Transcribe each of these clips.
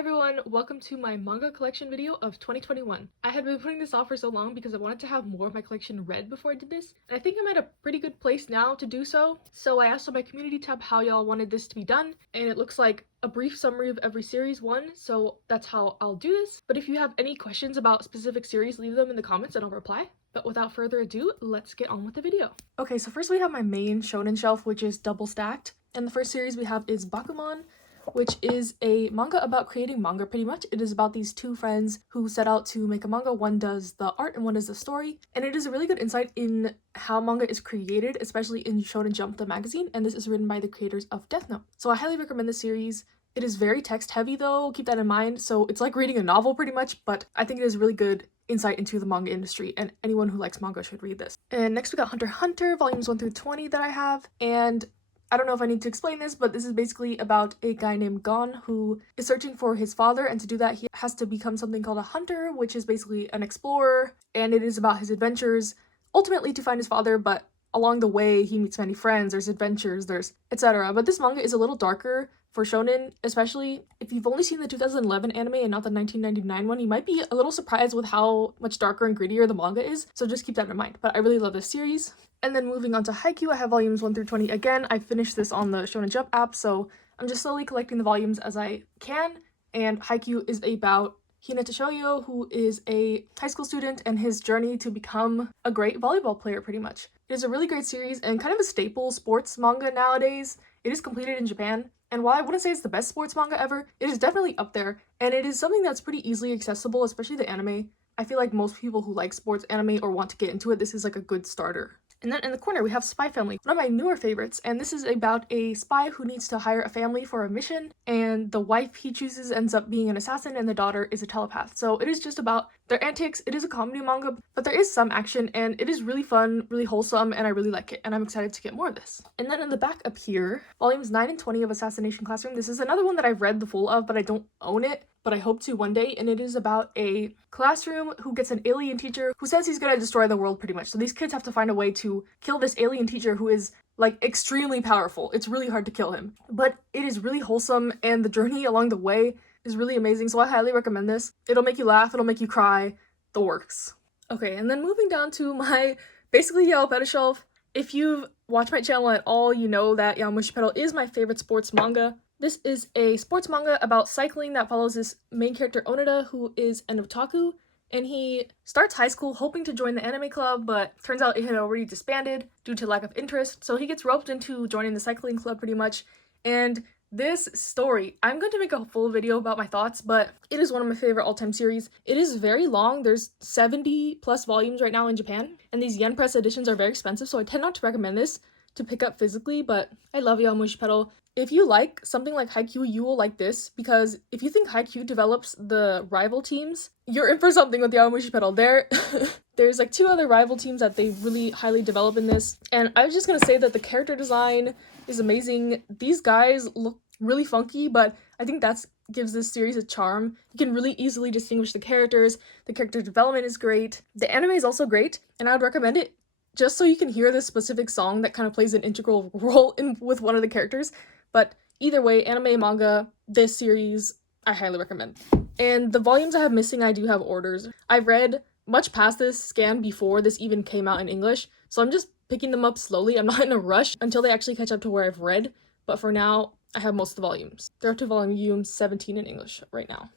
everyone, welcome to my manga collection video of 2021. I had been putting this off for so long because I wanted to have more of my collection read before I did this, and I think I'm at a pretty good place now to do so. So I asked on my community tab how y'all wanted this to be done, and it looks like a brief summary of every series one, so that's how I'll do this. But if you have any questions about specific series, leave them in the comments and I'll reply. But without further ado, let's get on with the video. Okay, so first we have my main shonen shelf, which is double stacked, and the first series we have is Bakuman, which is a manga about creating manga pretty much. It is about these two friends who set out to make a manga. One does the art and one does the story. And it is a really good insight in how manga is created, especially in Shonen Jump, the magazine. And this is written by the creators of Death Note. So I highly recommend this series. It is very text heavy though, keep that in mind. So it's like reading a novel pretty much, but I think it is really good insight into the manga industry, and anyone who likes manga should read this. And next we got Hunter x Hunter, volumes 1 through 20 that I have. And I don't know if I need to explain this, but this is basically about a guy named Gon who is searching for his father, and to do that he has to become something called a hunter, which is basically an explorer, and it is about his adventures, ultimately to find his father, but along the way he meets many friends, there's adventures, there's etc. But this manga is a little darker for shonen, especially if you've only seen the 2011 anime and not the 1999 one. You might be a little surprised with how much darker and grittier the manga is, so just keep that in mind. But I really love this series. And then moving on to Haikyuu, I have volumes 1 through 20. Again, I finished this on the Shonen Jump app, so I'm just slowly collecting the volumes as I can. And Haikyuu is about Hinata Shoyo, who is a high school student, and his journey to become a great volleyball player pretty much. It is a really great series and kind of a staple sports manga nowadays. It is completed in Japan, and while I wouldn't say it's the best sports manga ever, it is definitely up there, and it is something that's pretty easily accessible, especially the anime. I feel like most people who like sports anime or want to get into it, this is like a good starter. And then in the corner, we have Spy Family, one of my newer favorites, and this is about a spy who needs to hire a family for a mission, and the wife he chooses ends up being an assassin, and the daughter is a telepath. So it is just about their antics. It is a comedy manga, but there is some action, and it is really fun, really wholesome, and I really like it, and I'm excited to get more of this. And then in the back up here, volumes 9 and 20 of Assassination Classroom. This is another one that I've read the full of, but I don't own it, but I hope to one day, and it is about a classroom who gets an alien teacher who says he's gonna destroy the world pretty much. So these kids have to find a way to kill this alien teacher who is like extremely powerful. It's really hard to kill him, but it is really wholesome, and the journey along the way is really amazing, so I highly recommend this. It'll make you laugh, it'll make you cry, the works. Okay, and then moving down to my basically Yaoi shelf. If you've watched my channel at all, you know that Yaoi Pedal is my favorite sports manga. This is a sports manga about cycling that follows this main character Onita, who is an otaku, and he starts high school hoping to join the anime club, but turns out it had already disbanded due to lack of interest, so he gets roped into joining the cycling club pretty much. And this story, I'm going to make a full video about my thoughts, but it is one of my favorite all-time series. It is very long. There's 70 plus volumes right now in Japan, and these yen press editions are very expensive, so I tend not to recommend this to pick up physically, but I love Yaoi Pedal. If you like something like Haikyuu, you will like this, because if you think Haikyuu develops the rival teams, you're in for something with Yaoi Pedal. There's like 2 other rival teams that they really highly develop in this, and I was just gonna say that the character design is amazing. These guys look really funky, but I think that gives this series a charm. You can really easily distinguish the characters. The character development is great. The anime is also great, and I would recommend it just so you can hear this specific song that kind of plays an integral role with one of the characters. But either way, anime, manga, this series, I highly recommend. And the volumes I have missing, I do have orders. I've read much past this scan before this even came out in English, so I'm just picking them up slowly. I'm not in a rush until they actually catch up to where I've read, but for now, I have most of the volumes. They're up to volume 17 in English right now.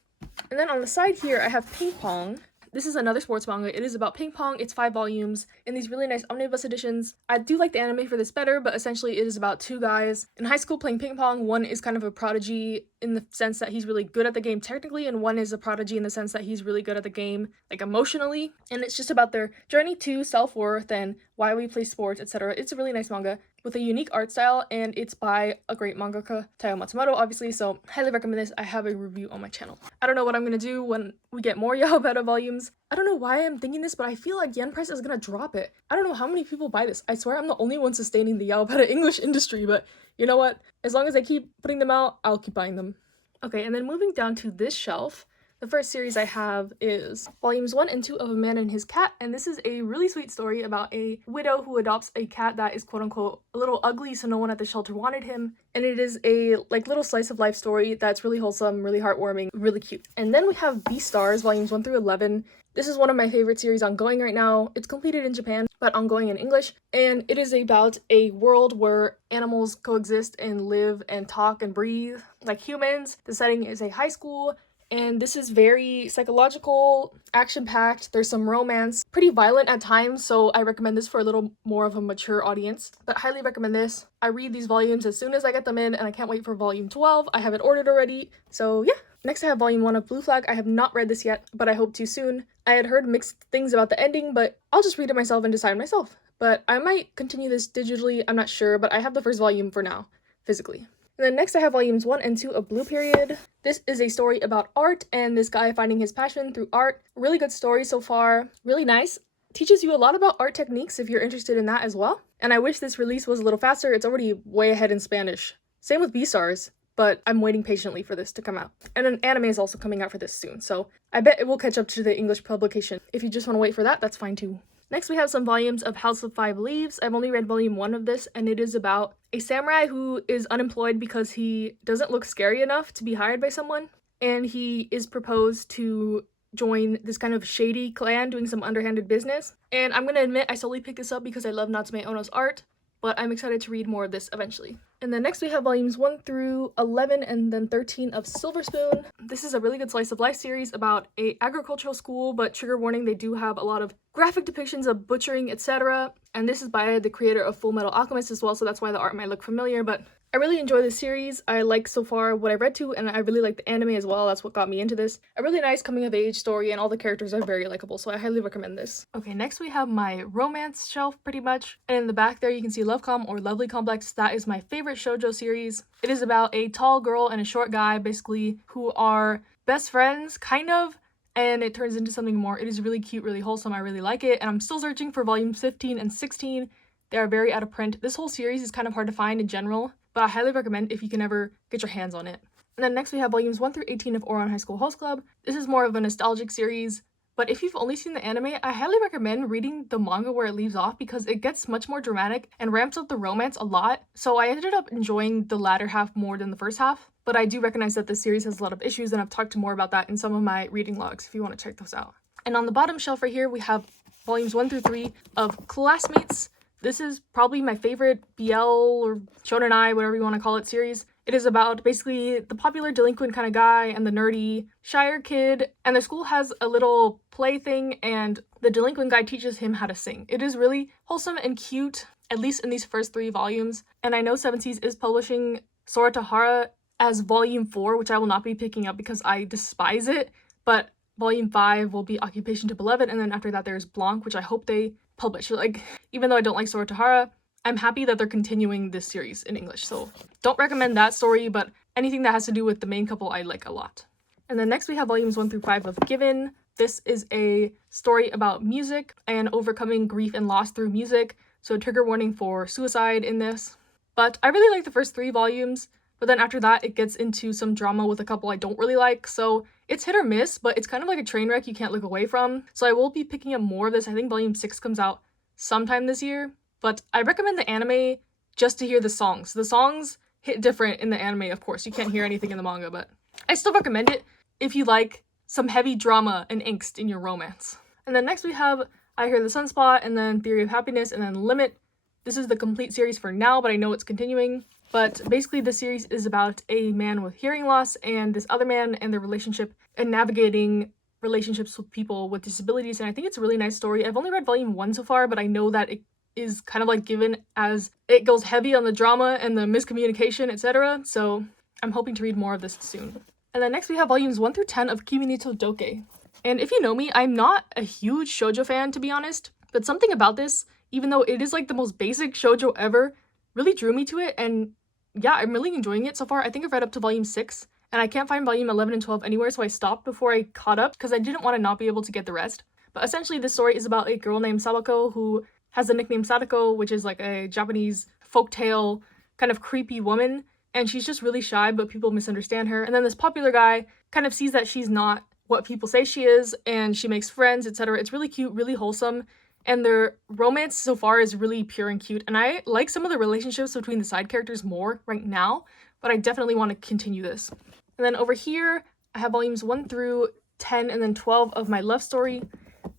And then on the side here, I have Ping Pong. This is another sports manga. It is about ping pong. It's 5 volumes in these really nice omnibus editions. I do like the anime for this better, but essentially it is about 2 guys in high school playing ping pong. One is kind of a prodigy in the sense that he's really good at the game technically, and one is a prodigy in the sense that he's really good at the game, like emotionally. And it's just about their journey to self-worth and why we play sports, etc. It's a really nice manga with a unique art style, and it's by a great mangaka, Taiyo Matsumoto, obviously, so highly recommend this. I have a review on my channel. I don't know what I'm gonna do when we get more Yaoi volumes. I don't know why I'm thinking this, but I feel like yen price is gonna drop it. I don't know how many people buy this. I swear I'm the only one sustaining the Yaoi English industry, but you know what? As long as I keep putting them out, I'll keep buying them. Okay, and then moving down to this shelf, The first series I have is volumes 1 and 2 of A Man and His Cat, and this is a really sweet story about a widow who adopts a cat that is quote-unquote a little ugly, so no one at the shelter wanted him, and it is a little slice of life story that's really wholesome, really heartwarming, really cute. And then we have Beastars volumes 1 through 11. This is one of my favorite series ongoing right now. It's completed in Japan, but ongoing in English, and it is about a world where animals coexist and live and talk and breathe like humans. The setting is a high school, and this is very psychological, action-packed. There's some romance, pretty violent at times, so I recommend this for a little more of a mature audience, but highly recommend this. I read these volumes as soon as I get them in, and I can't wait for volume 12. I have it ordered already, so yeah. Next I have volume 1 of Blue Flag. I have not read this yet, but I hope to soon. I had heard mixed things about the ending, but I'll just read it myself and decide myself. But I might continue this digitally, I'm not sure, but I have the first volume for now, physically. And then next I have volumes 1 and 2 of Blue Period. This is a story about art and this guy finding his passion through art. Really good story so far, really nice. Teaches you a lot about art techniques if you're interested in that as well. And I wish this release was a little faster. It's already way ahead in Spanish. Same with Beastars, but I'm waiting patiently for this to come out. And an anime is also coming out for this soon, so I bet it will catch up to the English publication. If you just want to wait for that, that's fine too. Next we have some volumes of House of Five Leaves. I've only read volume 1 of this, and it is about a samurai who is unemployed because he doesn't look scary enough to be hired by someone, and he is proposed to join this kind of shady clan doing some underhanded business. And I'm gonna admit I solely picked this up because I love Natsume Ono's art, but I'm excited to read more of this eventually. And then next we have volumes 1 through 11 and then 13 of Silver Spoon. This is a really good slice of life series about a agricultural school, but trigger warning, they do have a lot of graphic depictions of butchering, etc. And this is by the creator of Full Metal Alchemist as well, so that's why the art might look familiar, but I really enjoy this series. I like so far what I've read to, and I really like the anime as well. That's what got me into this. A really nice coming of age story, and all the characters are very likable, so I highly recommend this. Okay, next we have my romance shelf pretty much, and in the back there you can see Lovecom or Lovely Complex. That is my favorite shoujo series. It is about a tall girl and a short guy basically who are best friends, kind of, and it turns into something more. It is really cute, really wholesome. I really like it, and I'm still searching for volumes 15 and 16. They are very out of print. This whole series is kind of hard to find in general, but I highly recommend if you can ever get your hands on it. And then next we have volumes 1 through 18 of Ouran High School Host Club. This is more of a nostalgic series, but if you've only seen the anime, I highly recommend reading the manga where it leaves off because it gets much more dramatic and ramps up the romance a lot. So I ended up enjoying the latter half more than the first half, but I do recognize that this series has a lot of issues, and I've talked more about that in some of my reading logs if you want to check those out. And on the bottom shelf right here, we have volumes 1 through 3 of Classmates. This is probably my favorite BL or Shonen I, whatever you want to call it, series. It is about basically the popular delinquent kind of guy and the nerdy Shire kid, and the school has a little play thing, and the delinquent guy teaches him how to sing. It is really wholesome and cute, at least in these first 3 volumes. And I know Seven Seas is publishing Soratahara as volume 4, which I will not be picking up because I despise it, but volume 5 will be Occupation to Beloved, and then after that there's Blanc, which I hope they publish. Like, even though I don't like Soratahara, I'm happy that they're continuing this series in English, so don't recommend that story, but anything that has to do with the main couple I like a lot. And then next we have volumes 1 through 5 of Given. This is a story about music and overcoming grief and loss through music, so trigger warning for suicide in this. But I really like the first 3 volumes, but then after that it gets into some drama with a couple I don't really like, so it's hit or miss, but it's kind of like a train wreck you can't look away from. So I will be picking up more of this. I think volume 6 comes out sometime this year, but I recommend the anime just to hear the songs. The songs hit different in the anime, of course. You can't hear anything in the manga, but I still recommend it if you like some heavy drama and angst in your romance. And then next we have I Hear the Sunspot, and then Theory of Happiness, and then Limit. This is the complete series for now, but I know it's continuing. But basically the series is about a man with hearing loss and this other man and their relationship and navigating relationships with people with disabilities, and I think it's a really nice story. I've only read volume 1 so far, but I know that it is kind of like given as it goes heavy on the drama and the miscommunication, etc. So I'm hoping to read more of this soon. And then next we have volumes 1 through 10 of Kimi ni Todoke. And if you know me, I'm not a huge shoujo fan, to be honest, but something about this, even though it is like the most basic shoujo ever, really drew me to it, and yeah, I'm really enjoying it so far. I think I've read up to volume 6, and I can't find volume 11 and 12 anywhere, so I stopped before I caught up because I didn't want to not be able to get the rest. But essentially this story is about a girl named Sawako who has the nickname Sadako, which is like a Japanese folktale kind of creepy woman, and she's just really shy, but people misunderstand her. And then this popular guy kind of sees that she's not what people say she is, and she makes friends, etc. It's really cute, really wholesome, and their romance so far is really pure and cute, and I like some of the relationships between the side characters more right now, but I definitely want to continue this. And then over here, I have volumes 1 through 10 and then 12 of my love story.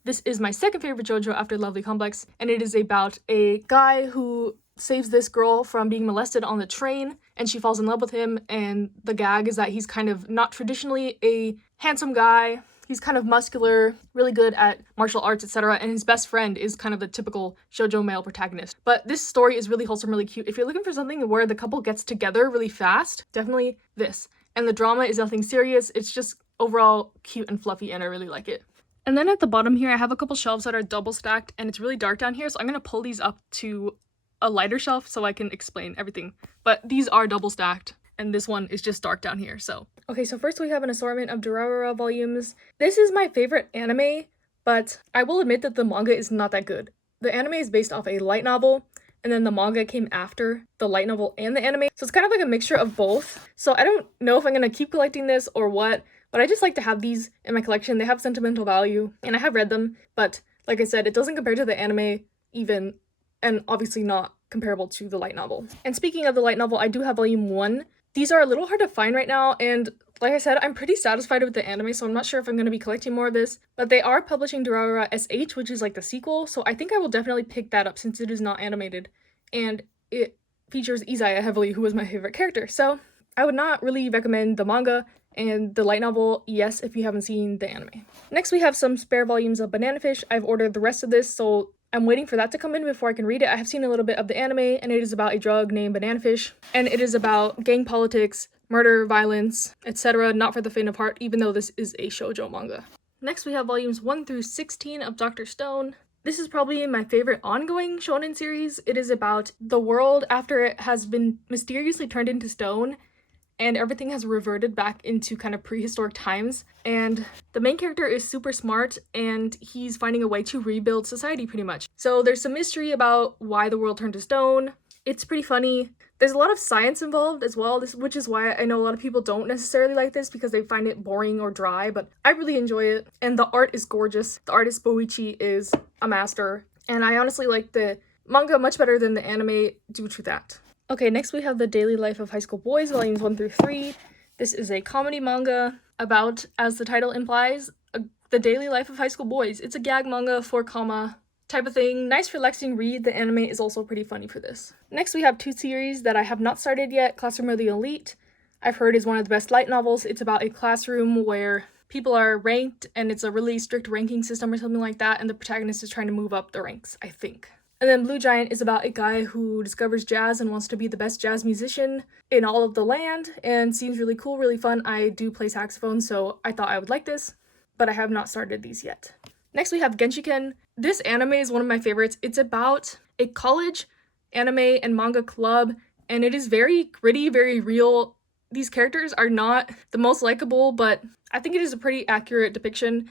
This is my second favorite shoujo after Lovely Complex, and it is about a guy who saves this girl from being molested on the train, and she falls in love with him, and the gag is that he's kind of not traditionally a handsome guy. He's kind of muscular, really good at martial arts, etc., and his best friend is kind of the typical shoujo male protagonist. But this story is really wholesome, really cute. If you're looking for something where the couple gets together really fast, definitely this. And the drama is nothing serious, it's just overall cute and fluffy, and I really like it. And then at the bottom here, I have a couple shelves that are double stacked, and it's really dark down here, so I'm going to pull these up to a lighter shelf so I can explain everything. But these are double stacked, and this one is just dark down here, so. Okay, so first we have an assortment of Durarara volumes. This is my favorite anime, but I will admit that the manga is not that good. The anime is based off a light novel, and then the manga came after the light novel and the anime, so it's kind of like a mixture of both. So I don't know if I'm going to keep collecting this or what, but I just like to have these in my collection. They have sentimental value, and I have read them, but like I said, it doesn't compare to the anime even, and obviously not comparable to the light novel. And speaking of the light novel, I do have volume 1. These are a little hard to find right now, and like I said, I'm pretty satisfied with the anime, so I'm not sure if I'm going to be collecting more of this, but they are publishing Durarara SH, which is like the sequel, so I think I will definitely pick that up since it is not animated, and it features Izaya heavily, who was my favorite character, so I would not really recommend the manga, and the light novel, yes, if you haven't seen the anime. Next, we have some spare volumes of Banana Fish. I've ordered the rest of this, so I'm waiting for that to come in before I can read it. I have seen a little bit of the anime, and it is about a drug named Banana Fish, and it is about gang politics, murder, violence, etc. Not for the faint of heart, even though this is a shoujo manga. Next, we have volumes 1 through 16 of Dr. Stone. This is probably my favorite ongoing shonen series. It is about the world after it has been mysteriously turned into stone, and everything has reverted back into kind of prehistoric times, and the main character is super smart, and he's finding a way to rebuild society pretty much. So there's some mystery about why the world turned to stone. It's pretty funny. There's a lot of science involved as well, which is why I know a lot of people don't necessarily like this because they find it boring or dry, but I really enjoy it, and the art is gorgeous. The artist Boichi is a master, and I honestly like the manga much better than the anime due to that. Okay, next we have The Daily Life of High School Boys, volumes 1 through 3. This is a comedy manga about, as the title implies, the daily life of high school boys. It's a gag manga, 4-comma type of thing. Nice, relaxing read. The anime is also pretty funny for this. Next we have 2 series that I have not started yet. Classroom of the Elite, I've heard, is one of the best light novels. It's about a classroom where people are ranked, and it's a really strict ranking system or something like that, and the protagonist is trying to move up the ranks, I think. And then Blue Giant is about a guy who discovers jazz and wants to be the best jazz musician in all of the land, and seems really cool, really fun. I do play saxophone, so I thought I would like this, but I have not started these yet. Next we have Genshiken. This anime is one of my favorites. It's about a college anime and manga club, and it is very gritty, very real. These characters are not the most likable, but I think it is a pretty accurate depiction,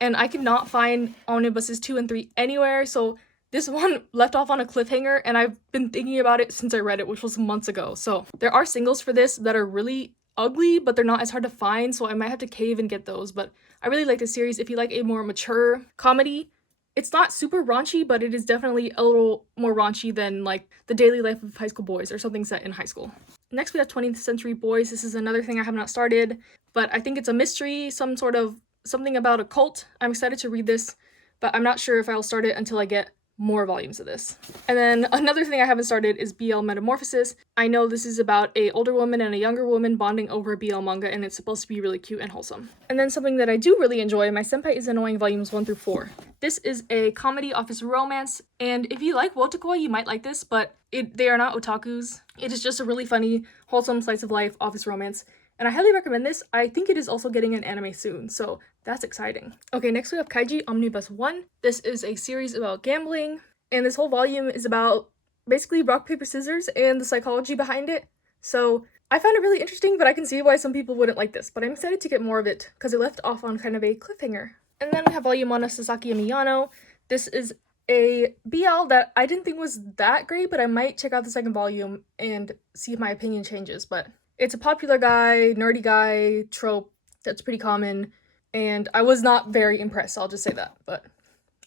and I cannot find omnibuses 2 and 3 anywhere, so this one left off on a cliffhanger, and I've been thinking about it since I read it, which was months ago. So there are singles for this that are really ugly, but they're not as hard to find, so I might have to cave and get those. But I really like this series. If you like a more mature comedy, it's not super raunchy, but it is definitely a little more raunchy than like The Daily Life of High School Boys or something set in high school. Next we have 20th Century Boys. This is another thing I have not started, but I think it's a mystery, something about a cult. I'm excited to read this, but I'm not sure if I'll start it until I get more volumes of this. And then another thing I haven't started is BL Metamorphosis. I know this is about a older woman and a younger woman bonding over a BL manga, and it's supposed to be really cute and wholesome. And then something that I do really enjoy, My Senpai is Annoying volumes 1 through 4. This is a comedy office romance, and if you like wotakoi, you might like this, but they are not otakus. It is just a really funny, wholesome slice of life office romance, and I highly recommend this. I think it is also getting an anime soon, so that's exciting. Okay, next we have Kaiji Omnibus 1. This is a series about gambling, and this whole volume is about basically rock, paper, scissors and the psychology behind it. So I found it really interesting, but I can see why some people wouldn't like this, but I'm excited to get more of it because it left off on kind of a cliffhanger. And then we have volume 1 of Sasaki and Miyano. This is a BL that I didn't think was that great, but I might check out the second volume and see if my opinion changes. But it's a popular guy, nerdy guy trope that's pretty common. and I was not very impressed, I'll just say that, but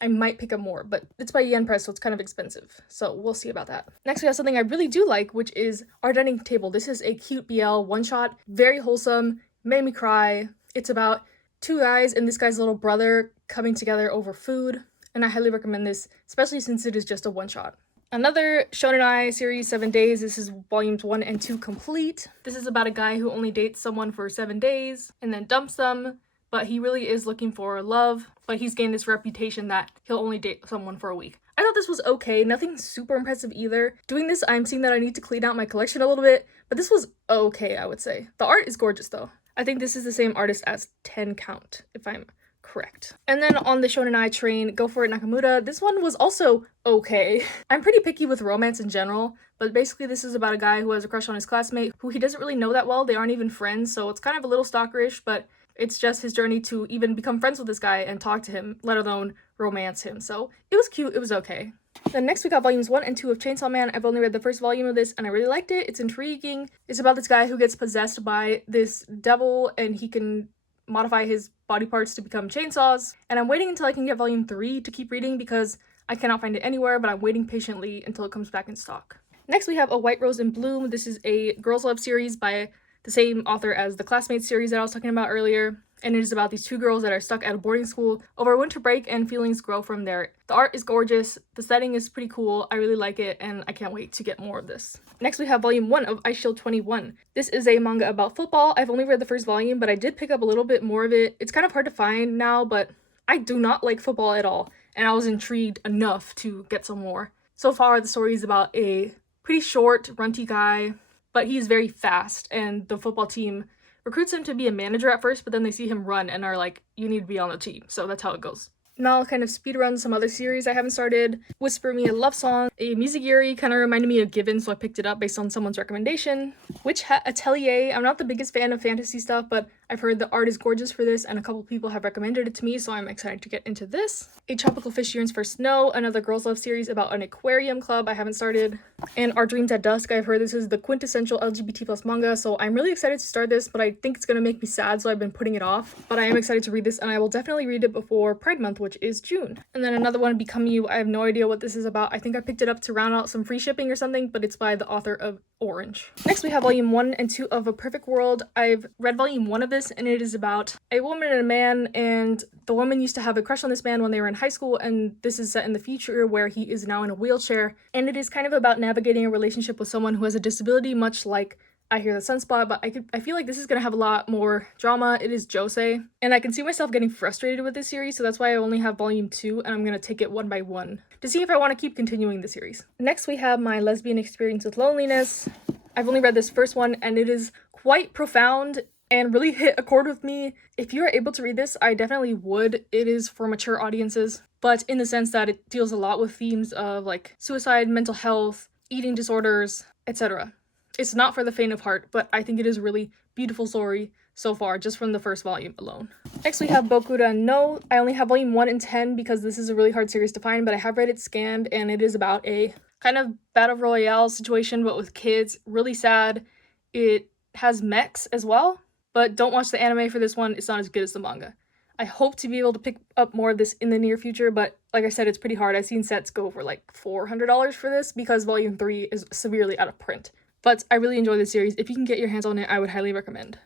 I might pick up more, but it's by Yen Press, so it's kind of expensive, so we'll see about that. Next, we have something I really do like, which is Our Dining Table. This is a cute BL one-shot, very wholesome, made me cry. It's about two guys and this guy's little brother coming together over food, and I highly recommend this, especially since it is just a one-shot. Another Shonen series, 7 Days. This is volumes 1 and 2 complete. This is about a guy who only dates someone for 7 days and then dumps them, but he really is looking for love, but he's gained this reputation that he'll only date someone for a week. I thought this was okay, nothing super impressive either. Doing this, I'm seeing that I need to clean out my collection a little bit, but this was okay, I would say. The art is gorgeous though. I think this is the same artist as 10 Count, if I'm correct. And then on the Shonen train, Go For It Nakamura. This one was also okay. I'm pretty picky with romance in general, but basically this is about a guy who has a crush on his classmate who he doesn't really know that well. They aren't even friends, so it's kind of a little stalkerish, but it's just his journey to even become friends with this guy and talk to him, let alone romance him. So it was cute, it was okay. Then next we got volumes 1 and 2 of Chainsaw Man. I've only read the first volume of this and I really liked it. It's intriguing. It's about this guy who gets possessed by this devil and he can modify his body parts to become chainsaws. And I'm waiting until I can get volume 3 to keep reading because I cannot find it anywhere, but I'm waiting patiently until it comes back in stock. Next we have A White Rose in Bloom. This is a girls' love series by the same author as the Classmates series that I was talking about earlier, and it is about these two girls that are stuck at a boarding school over winter break and feelings grow from there. The art is gorgeous, the setting is pretty cool, I really like it, and I can't wait to get more of this. Next we have volume 1 of Ice Shield 21. This is a manga about football. I've only read the first volume, but I did pick up a little bit more of it. It's kind of hard to find now, but I do not like football at all, and I was intrigued enough to get some more. So far, the story is about a pretty short, runty guy, but he's very fast, and the football team recruits him to be a manager at first, but then they see him run and are like, you need to be on the team. So that's how it goes. Now I'll kind of speedrun some other series I haven't started. Whisper Me a Love Song. A Mizugiri kind of reminded me of Given, so I picked it up based on someone's recommendation. Witch Hat Atelier. I'm not the biggest fan of fantasy stuff, but I've heard the art is gorgeous for this, and a couple people have recommended it to me, so I'm excited to get into this. A Tropical Fish Yearns for Snow. Another girls' love series about an aquarium club I haven't started. And Our Dreams at Dusk. I've heard this is the quintessential LGBT plus manga, so I'm really excited to start this, but I think it's gonna make me sad, so I've been putting it off. But I am excited to read this, and I will definitely read it before Pride Month, which is June. And then another one, Become You. I have no idea what this is about. I think I picked it up to round out some free shipping or something, but it's by the author of Orange. Next we have volume 1 and 2 of A Perfect World. I've read volume 1 of this, and it is about a woman and a man, and the woman used to have a crush on this man when they were in high school, and this is set in the future where he is now in a wheelchair, and it is kind of about navigating a relationship with someone who has a disability, much like I Hear the Sunspot, but I feel like this is gonna have a lot more drama. It is josei, and I can see myself getting frustrated with this series, so that's why I only have volume 2, and I'm gonna take it one by one to see if I want to keep continuing the series. Next we have My Lesbian Experience with Loneliness. I've only read this first one, and it is quite profound and really hit a chord with me. If you're able to read this, I definitely would. It is for mature audiences, but in the sense that it deals a lot with themes of like suicide, mental health, eating disorders, etc. It's not for the faint of heart, but I think it is a really beautiful story so far, just from the first volume alone. Next we have Bokura no. I only have volume 1 and 10 because this is a really hard series to find, but I have read it scanned, and it is about a kind of battle royale situation, but with kids. Really sad. It has mechs as well, but don't watch the anime for this one. It's not as good as the manga. I hope to be able to pick up more of this in the near future, but like I said, it's pretty hard. I've seen sets go for like $400 for this because volume 3 is severely out of print. But I really enjoy this series. If you can get your hands on it, I would highly recommend.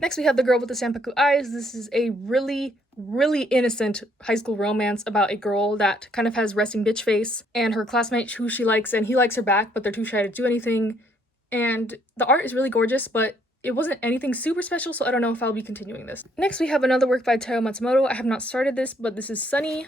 Next, we have The Girl with the Sanpaku Eyes. This is a really, really innocent high school romance about a girl that kind of has resting bitch face, and her classmate who she likes, and he likes her back, but they're too shy to do anything. And the art is really gorgeous, but it wasn't anything super special, so I don't know if I'll be continuing this. Next, we have another work by Taro Matsumoto. I have not started this, but this is Sunny.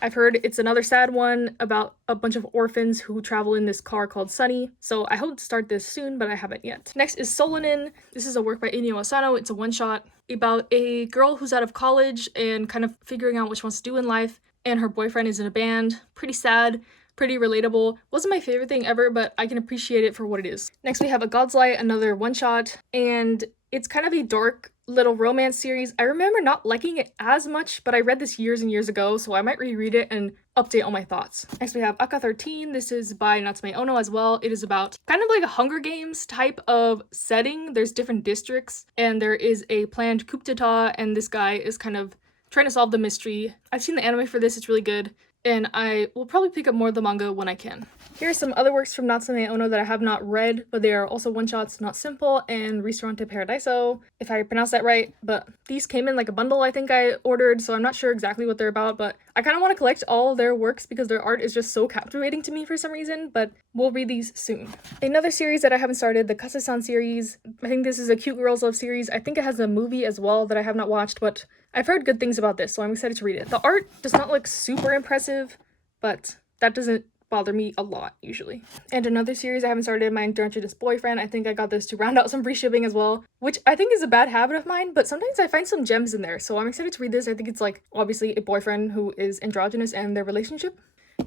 I've heard it's another sad one about a bunch of orphans who travel in this car called Sunny, so I hope to start this soon, but I haven't yet. Next is Solonin. This is a work by Inyo Asano. It's a one-shot about a girl who's out of college and kind of figuring out what she wants to do in life, and her boyfriend is in a band. Pretty sad. Pretty relatable. Wasn't my favorite thing ever, but I can appreciate it for what it is. Next we have A God's Light, another one-shot, and it's kind of a dark little romance series. I remember not liking it as much, but I read this years and years ago, so I might reread it and update all my thoughts. Next we have Aka 13. This is by Natsume Ono as well. It is about kind of like a Hunger Games type of setting. There's different districts, and there is a planned coup d'etat, and this guy is kind of trying to solve the mystery. I've seen the anime for this, it's really good, and I will probably pick up more of the manga when I can. Here are some other works from Natsume Ono that I have not read, but they are also one-shots, Not Simple and Ristorante Paradiso, if I pronounced that right, but these came in like a bundle I think I ordered, so I'm not sure exactly what they're about, but I kind of want to collect all their works because their art is just so captivating to me for some reason, but we'll read these soon. Another series that I haven't started, the Kase-san series. I think this is a cute girls love series. I think it has a movie as well that I have not watched, but I've heard good things about this, so I'm excited to read it. The art does not look super impressive, but that doesn't bother me a lot usually. And another series I haven't started, My Androgynous Boyfriend. I think I got this to round out some free shipping as well, which I think is a bad habit of mine, but sometimes I find some gems in there, so I'm excited to read this. I think it's like obviously a boyfriend who is androgynous and their relationship.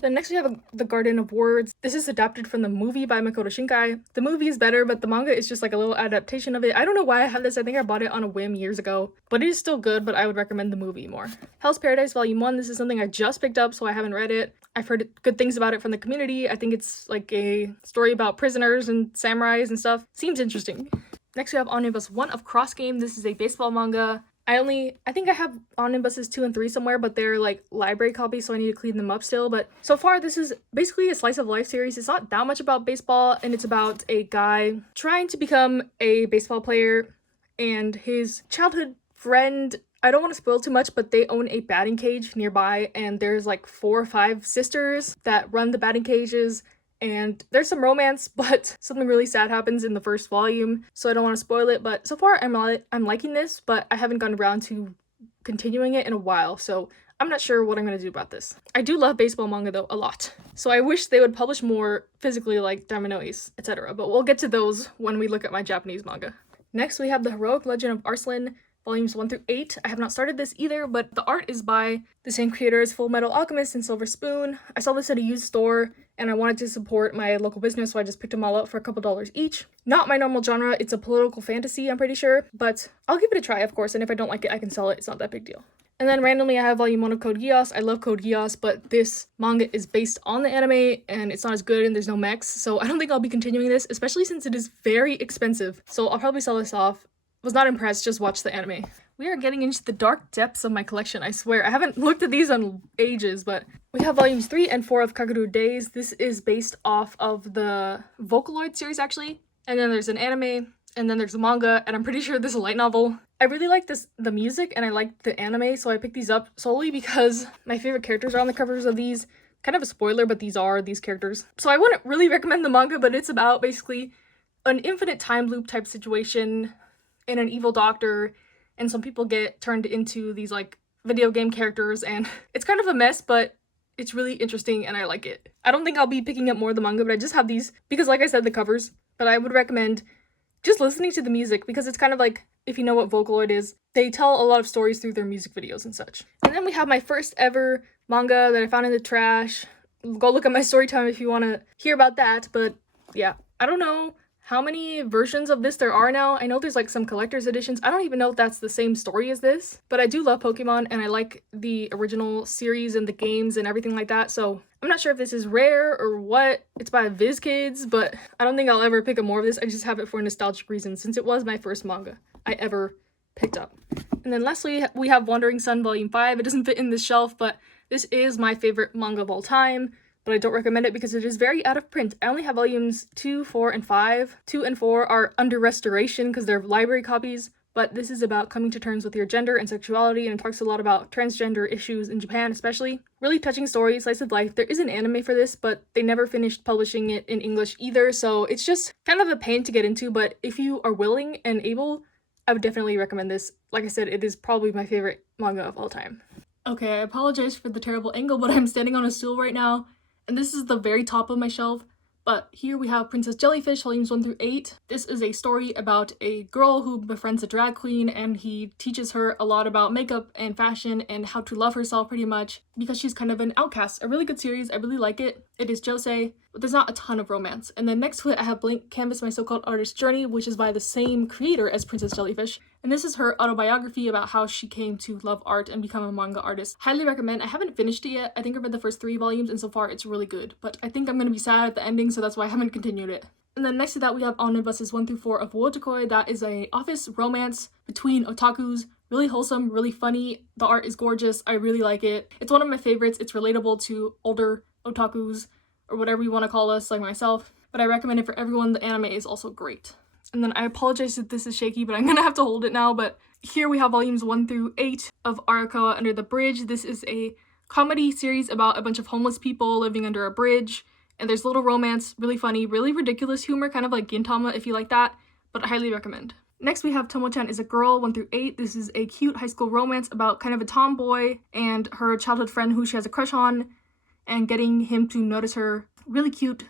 Then next we have The Garden of Words. This is adapted from the movie by Makoto Shinkai. The movie is better, but the manga is just like a little adaptation of it. I don't know why I have this. I think I bought it on a whim years ago, but it is still good, but I would recommend the movie more. Hell's Paradise Volume 1. This is something I just picked up, so I haven't read it. I've heard good things about it from the community. I think it's like a story about prisoners and samurais and stuff. Seems interesting. Next we have Omnibus 1 of Cross Game. This is a baseball manga. I think I have Omnibuses 2 and 3 somewhere, but they're like library copies, so I need to clean them up still. But so far, this is basically a slice of life series. It's not that much about baseball, and it's about a guy trying to become a baseball player, and his childhood friend, I don't want to spoil too much, but they own a batting cage nearby, and there's like 4 or 5 sisters that run the batting cages. And there's some romance, but something really sad happens in the first volume, so I don't want to spoil it. But so far, I'm liking this, but I haven't gotten around to continuing it in a while, so I'm not sure what I'm going to do about this. I do love baseball manga, though, a lot. So I wish they would publish more physically, like Dominoes, etc. But we'll get to those when we look at my Japanese manga. Next, we have The Heroic Legend of Arslan, Volumes 1 through 8. I have not started this either, but the art is by the same creator as Full Metal Alchemist and Silver Spoon. I saw this at a used store, and I wanted to support my local business, so I just picked them all up for a couple dollars each. Not my normal genre, it's a political fantasy, I'm pretty sure, but I'll give it a try, of course, and if I don't like it, I can sell it. It's not that big deal. And then randomly, I have Volume 1 of Code Geass. I love Code Geass, but this manga is based on the anime, and it's not as good, and there's no mechs, so I don't think I'll be continuing this, especially since it is very expensive. So I'll probably sell this off. Was not impressed, just watch the anime. We are getting into the dark depths of my collection, I swear. I haven't looked at these in ages, but we have volumes 3 and 4 of Kaguru Days. This is based off of the Vocaloid series, actually. And then there's an anime, and then there's a manga, and I'm pretty sure this is a light novel. I really like the music, and I like the anime, so I picked these up solely because my favorite characters are on the covers of these. Kind of a spoiler, but these are these characters. So I wouldn't really recommend the manga, but it's about basically an infinite time loop type situation and an evil doctor, and some people get turned into these like video game characters, and it's kind of a mess, but it's really interesting and I like it. I don't think I'll be picking up more of the manga, but I just have these because, like I said, the covers. But I would recommend just listening to the music because it's kind of like, if you know what Vocaloid is, they tell a lot of stories through their music videos and such. And then we have my first ever manga that I found in the trash. Go look at my story time if you want to hear about that, but yeah, I don't know how many versions of this there are now. I know there's like some collector's editions. I don't even know if that's the same story as this, but I do love Pokemon and I like the original series and the games and everything like that, so I'm not sure if this is rare or what. It's by VizKids, but I don't think I'll ever pick up more of this. I just have it for nostalgic reasons since it was my first manga I ever picked up. And then lastly, we have Wandering Sun Volume 5. It doesn't fit in this shelf, but this is my favorite manga of all time. But I don't recommend it because it is very out of print. I only have volumes 2, 4, and 5. 2 and 4 are under restoration because they're library copies, but this is about coming to terms with your gender and sexuality, and it talks a lot about transgender issues in Japan especially. Really touching story, slice of life. There is an anime for this, but they never finished publishing it in English either, so it's just kind of a pain to get into, but if you are willing and able, I would definitely recommend this. Like I said, it is probably my favorite manga of all time. Okay, I apologize for the terrible angle, but I'm standing on a stool right now, and this is the very top of my shelf, but here we have Princess Jellyfish, volumes 1 through 8. This is a story about a girl who befriends a drag queen, and he teaches her a lot about makeup and fashion and how to love herself pretty much, because she's kind of an outcast. A really good series, I really like it. It is josei, but there's not a ton of romance. And then next to it I have Blank Canvas, My So-Called Artist Journey, which is by the same creator as Princess Jellyfish. And this is her autobiography about how she came to love art and become a manga artist. Highly recommend. I haven't finished it yet. I think I read the first 3 volumes and so far it's really good. But I think I'm going to be sad at the ending, so that's why I haven't continued it. And then next to that we have Omnibuses 1 through 4 of Wotakoi. That is a office romance between otakus Really wholesome, really funny. The art is gorgeous. I really like it. It's one of my favorites. It's relatable to older otakus or whatever you want to call us, like myself. But I recommend it for everyone. The anime is also great. And then I apologize if this is shaky, but I'm gonna have to hold it now. But here we have volumes 1 through 8 of Arakawa Under the Bridge. This is a comedy series about a bunch of homeless people living under a bridge. And there's a little romance, really funny, really ridiculous humor, kind of like Gintama if you like that, but I highly recommend. Next we have Tomo-chan is a Girl 1 through 8. This is a cute high school romance about kind of a tomboy and her childhood friend who she has a crush on and getting him to notice her. Really cute.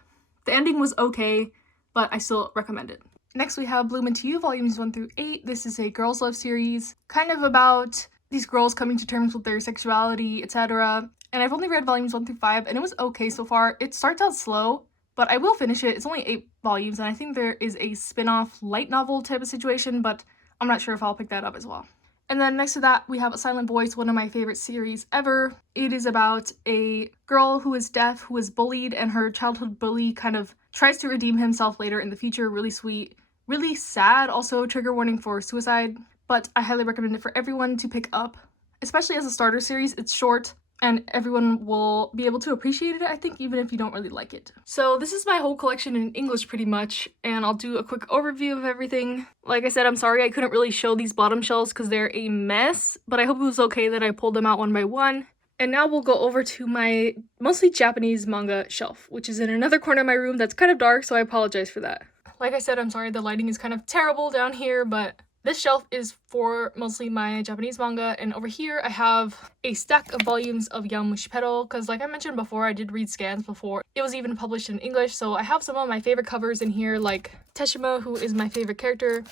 The ending was okay, but I still recommend it. Next we have Bloom Into You volumes 1 through 8. This is a girls' love series, kind of about these girls coming to terms with their sexuality, etc. And I've only read volumes 1 through 5 and it was okay so far. It starts out slow, but I will finish it. It's only 8 volumes, and I think there is a spin-off light novel type of situation, but I'm not sure if I'll pick that up as well. And then next to that, we have A Silent Voice, one of my favorite series ever. It is about a girl who is deaf, who is bullied, and her childhood bully kind of tries to redeem himself later in the future. Really sweet, really sad, also trigger warning for suicide, but I highly recommend it for everyone to pick up, especially as a starter series. It's short, and everyone will be able to appreciate it, I think, even if you don't really like it. So this is my whole collection in English pretty much, and I'll do a quick overview of everything. Like I said, I'm sorry I couldn't really show these bottom shelves because they're a mess, but I hope it was okay that I pulled them out one by one. And now we'll go over to my mostly Japanese manga shelf, which is in another corner of my room that's kind of dark, so I apologize for that. Like I said, I'm sorry the lighting is kind of terrible down here, but this shelf is for mostly my Japanese manga, and over here I have a stack of volumes of Yamushipero, because like I mentioned before, I did read scans before it was even published in English, so I have some of my favorite covers in here, like Teshima, who is my favorite character,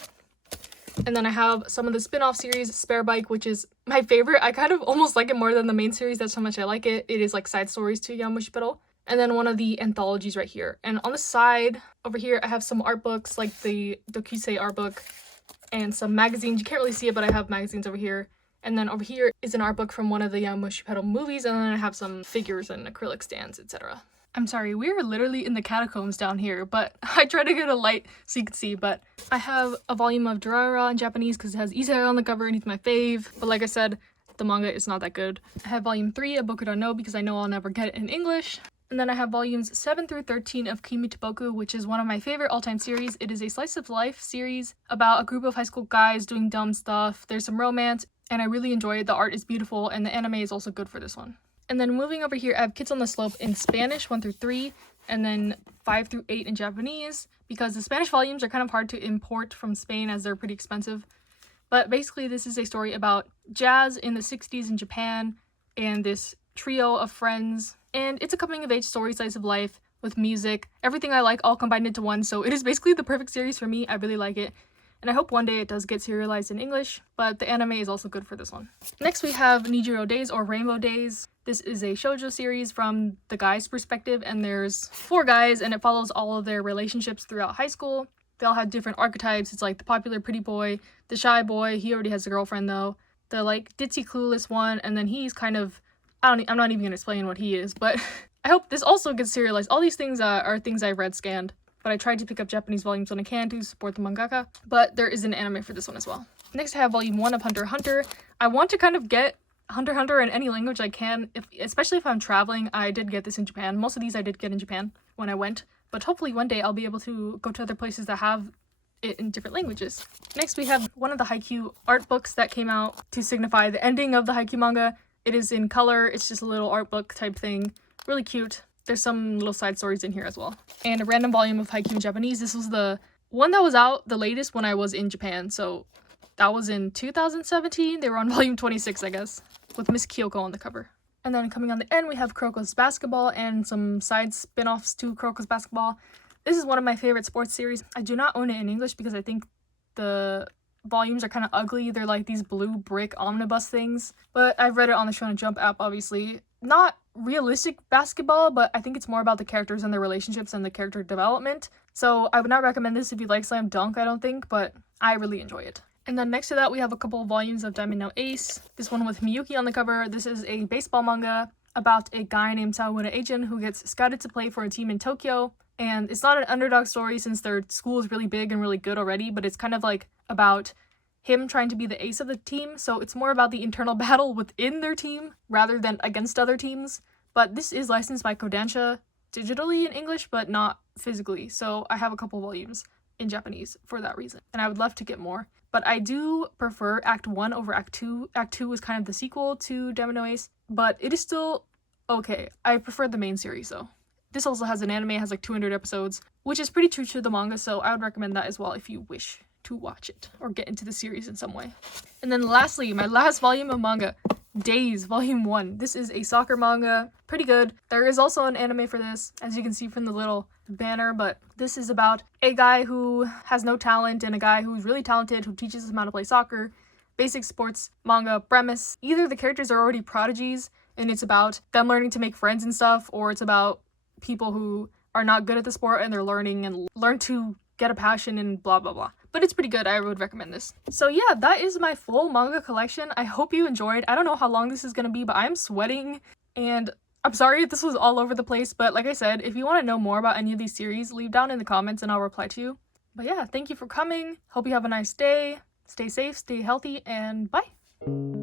and then I have some of the spin-off series, Spare Bike, which is my favorite. I kind of almost like it more than the main series, that's how much I like it. It is like side stories to Yamushipero. And then one of the anthologies right here. And on the side, over here, I have some art books, like the Dokusei art book, and some magazines. You can't really see it, but I have magazines over here. And then over here is an art book from one of the Yamushipero movies, and then I have some figures and acrylic stands, etc. I'm sorry, we're literally in the catacombs down here, but I try to get a light so you can see, but I have a volume of Durara in Japanese because it has Isekai on the cover and he's my fave, but like I said, the manga is not that good. I have volume 3 of Boku no because I know I'll never get it in English. And then I have volumes 7 through 13 of Kimi to Boku, which is one of my favorite all-time series. It is a slice of life series about a group of high school guys doing dumb stuff. There's some romance, and I really enjoy it. The art is beautiful, and the anime is also good for this one. And then moving over here, I have Kids on the Slope in Spanish, 1 through 3, and then 5 through 8 in Japanese, because the Spanish volumes are kind of hard to import from Spain as they're pretty expensive. But basically, this is a story about jazz in the 60s in Japan, and this trio of friends. And it's a coming-of-age story, slice of life, with music, everything I like all combined into one, so it is basically the perfect series for me. I really like it, and I hope one day it does get serialized in English, but the anime is also good for this one. Next we have Nijiro Days, or Rainbow Days. This is a shoujo series from the guy's perspective, and there's 4 guys, and it follows all of their relationships throughout high school. They all have different archetypes. It's like the popular pretty boy, the shy boy, he already has a girlfriend though, the like ditzy clueless one, and then he's kind of, I'm not even gonna explain what he is, but I hope this also gets serialized. All these things are things I've read scanned, but I tried to pick up Japanese volumes when I can to support the mangaka, but there is an anime for this one as well. Next I have volume 1 of Hunter x Hunter. I want to kind of get Hunter x Hunter in any language I can, especially if I'm traveling. I did get this in Japan. Most of these I did get in Japan when I went, but hopefully one day I'll be able to go to other places that have it in different languages. Next we have one of the Haikyuu art books that came out to signify the ending of the Haikyuu manga. It is in color, it's just a little art book type thing. Really cute. There's some little side stories in here as well. And a random volume of Haikyuu in Japanese. This was the one that was out the latest when I was in Japan, so that was in 2017. They were on volume 26, I guess, with Miss Kyoko on the cover. And then coming on the end, we have Kuroko's Basketball and some side spin-offs to Kuroko's Basketball. This is one of my favorite sports series. I do not own it in English because I think the volumes are kind of ugly. They're like these blue brick omnibus things, but I've read it on the Shonen Jump app, obviously. Not realistic basketball, but I think it's more about the characters and their relationships and the character development. So I would not recommend this if you like Slam Dunk, I don't think, but I really enjoy it. And then next to that, we have a couple of volumes of Diamond No Ace. This one with Miyuki on the cover. This is a baseball manga about a guy named Sawamura Agent who gets scouted to play for a team in Tokyo. And it's not an underdog story since their school is really big and really good already, but it's kind of like about him trying to be the ace of the team, so it's more about the internal battle within their team rather than against other teams. But this is licensed by Kodansha digitally in English, but not physically, so I have a couple volumes in Japanese for that reason, and I would love to get more. But I do prefer Act 1 over Act 2. Act 2 is kind of the sequel to Demon no Ace, but it is still okay. I prefer the main series though. This also has an anime, it has like 200 episodes, which is pretty true to the manga, so I would recommend that as well if you wish to watch it or get into the series in some way. And then lastly, my last volume of manga, Days Volume 1. This is a soccer manga, pretty good. There is also an anime for this, as you can see from the little banner, but this is about a guy who has no talent and a guy who's really talented who teaches him how to play soccer. Basic sports manga premise. Either the characters are already prodigies and it's about them learning to make friends and stuff, or it's about people who are not good at the sport and they're learning and learn to get a passion and blah blah blah. But it's pretty good. I would recommend this. So yeah, that is my full manga collection. I hope you enjoyed. I don't know how long this is gonna be, but I'm sweating and I'm sorry if this was all over the place, but like I said, if you want to know more about any of these series, leave down in the comments and I'll reply to you. But yeah, thank you for coming. Hope you have a nice day. Stay safe, stay healthy, and bye!